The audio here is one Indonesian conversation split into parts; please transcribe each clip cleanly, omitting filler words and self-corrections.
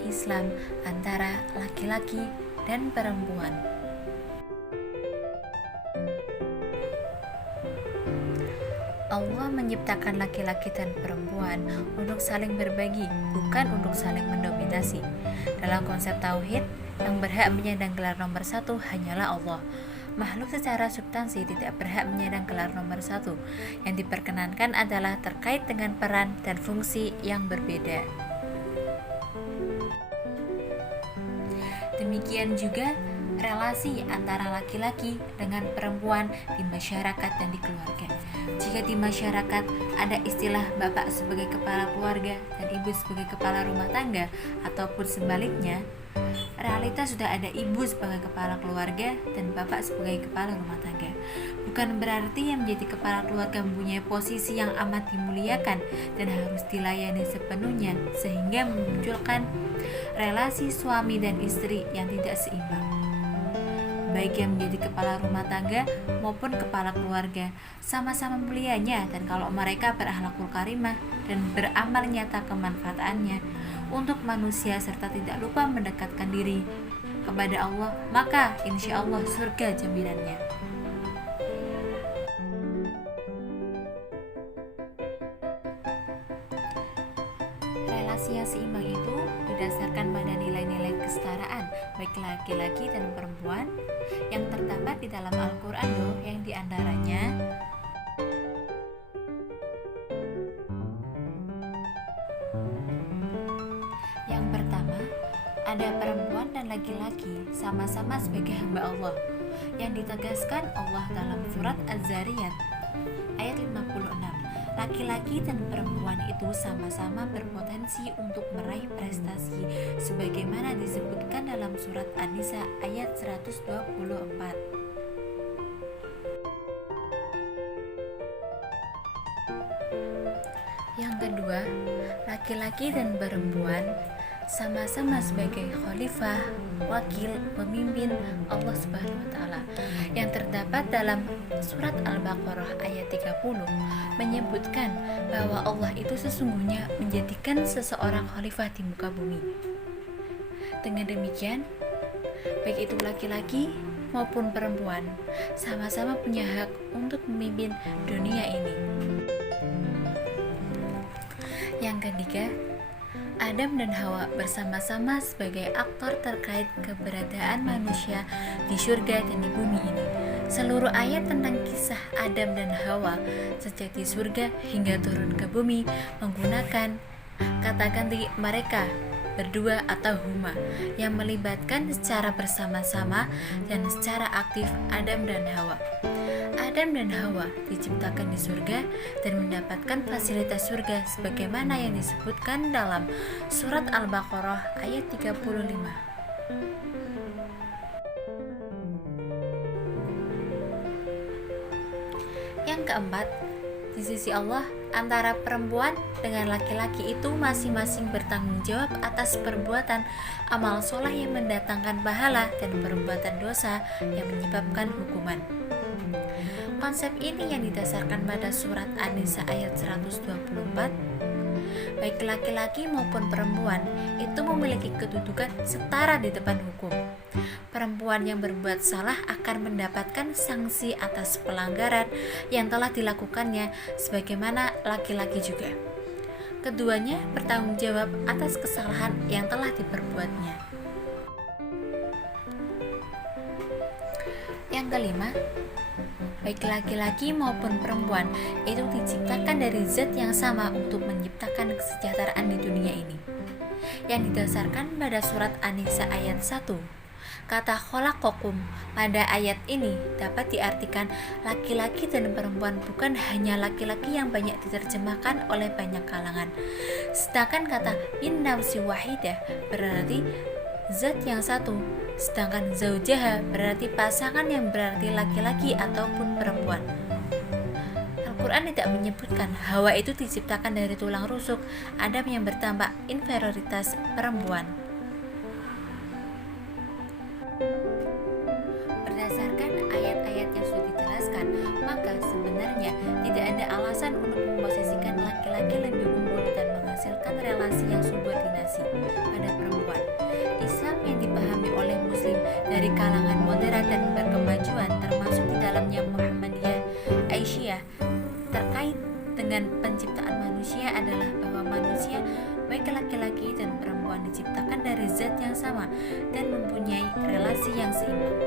nilai Islam antara laki-laki dan perempuan. Allah menciptakan laki-laki dan perempuan untuk saling berbagi, bukan untuk saling mendominasi. Dalam konsep tauhid, yang berhak menyandang gelar nomor satu hanyalah Allah. Makhluk secara substansi tidak berhak menyandang gelar nomor satu. Yang diperkenankan adalah terkait dengan peran dan fungsi yang berbeda. Demikian juga relasi antara laki-laki dengan perempuan di masyarakat dan di keluarga. Jika di masyarakat ada istilah bapak sebagai kepala keluarga dan ibu sebagai kepala rumah tangga, ataupun sebaliknya, realitas sudah ada ibu sebagai kepala keluarga dan bapak sebagai kepala rumah tangga. Bukan berarti yang menjadi kepala keluarga mempunyai posisi yang amat dimuliakan dan harus dilayani sepenuhnya, sehingga memunculkan relasi suami dan istri yang tidak seimbang. Baik yang menjadi kepala rumah tangga maupun kepala keluarga sama-sama mulianya, dan kalau mereka berakhlakul karimah dan beramal nyata kemanfaatannya untuk manusia serta tidak lupa mendekatkan diri kepada Allah, maka insya Allah surga jaminannya. Relasi yang seimbang itu didasarkan pada nilai-nilai kesetaraan baik laki-laki dan perempuan yang terdapat di dalam Al-Quran loh, yang diantaranya yang pertama, ada perempuan dan laki-laki sama-sama sebagai hamba Allah, yang ditegaskan Allah dalam surat Az-Zariyat ayat 56. Laki-laki dan perempuan itu sama-sama berpotensi untuk meraih prestasi sebagaimana disebutkan dalam surat An-Nisa ayat 124. Yang kedua, laki-laki dan perempuan sama-sama sebagai khalifah, wakil, pemimpin Allah Subhanahu wa taala, yang terdapat dalam surat Al-Baqarah ayat 30 menyebutkan bahwa Allah itu sesungguhnya menjadikan seseorang khalifah di muka bumi. Dengan demikian, baik itu laki-laki maupun perempuan sama-sama punya hak untuk memimpin dunia ini. Yang ketiga, Adam dan Hawa bersama-sama sebagai aktor terkait keberadaan manusia di surga dan di bumi ini. Seluruh ayat tentang kisah Adam dan Hawa sejak di surga hingga turun ke bumi menggunakan kata ganti mereka berdua atau huma, yang melibatkan secara bersama-sama dan secara aktif Adam dan Hawa. Adam dan Hawa diciptakan di surga dan mendapatkan fasilitas surga sebagaimana yang disebutkan dalam surat Al-Baqarah ayat 35. Yang keempat, di sisi Allah, antara perempuan dengan laki-laki itu masing-masing bertanggung jawab atas perbuatan amal soleh yang mendatangkan pahala dan perbuatan dosa yang menyebabkan hukuman. Konsep ini yang didasarkan pada surat An-Nisa ayat 124. Baik laki-laki maupun perempuan itu memiliki kedudukan setara di depan hukum. Perempuan yang berbuat salah akan mendapatkan sanksi atas pelanggaran yang telah dilakukannya sebagaimana laki-laki juga. Keduanya bertanggung jawab atas kesalahan yang telah diperbuatnya. Yang kelima, baik laki-laki maupun perempuan itu diciptakan dari zat yang sama untuk menciptakan kesejahteraan di dunia ini, yang didasarkan pada surat An-Nisa ayat 1. Kata khalaqakum pada ayat ini dapat diartikan laki-laki dan perempuan, bukan hanya laki-laki yang banyak diterjemahkan oleh banyak kalangan. Sedangkan kata min nafsi wahidah berarti zat yang satu, sedangkan zaujaha berarti pasangan yang berarti laki-laki ataupun perempuan. Al-Quran tidak menyebutkan Hawa itu diciptakan dari tulang rusuk Adam yang bertambah inferioritas perempuan. Berdasarkan ayat-ayat yang sudah dijelaskan, maka sebenarnya tidak ada alasan untuk memposisikan laki-laki lebih unggul dan menghasilkan menciptakan relasi yang subordinasi pada perempuan. Islam yang dipahami oleh Muslim dari kalangan moderat dan berkemajuan, termasuk di dalamnya Muhammadiyah, Aisyah, terkait dengan penciptaan manusia adalah bahwa manusia, baik laki-laki dan perempuan, diciptakan dari zat yang sama dan mempunyai relasi yang seimbang.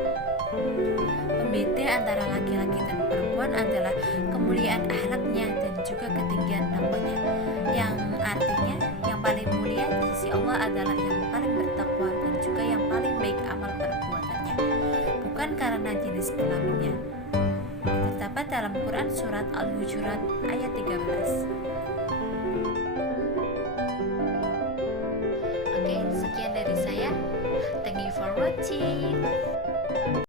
Pembeda antara laki-laki dan perempuan adalah kemuliaan akhlaknya dan juga ketinggian takwanya, yang artinya yang paling mulia di sisi Allah adalah yang paling bertakwa dan juga yang paling baik amal perbuatannya, bukan karena jenis kelaminnya. Terdapat dalam Quran surat Al-Hujurat ayat 13. Oke, sekian dari saya. Thank you for watching.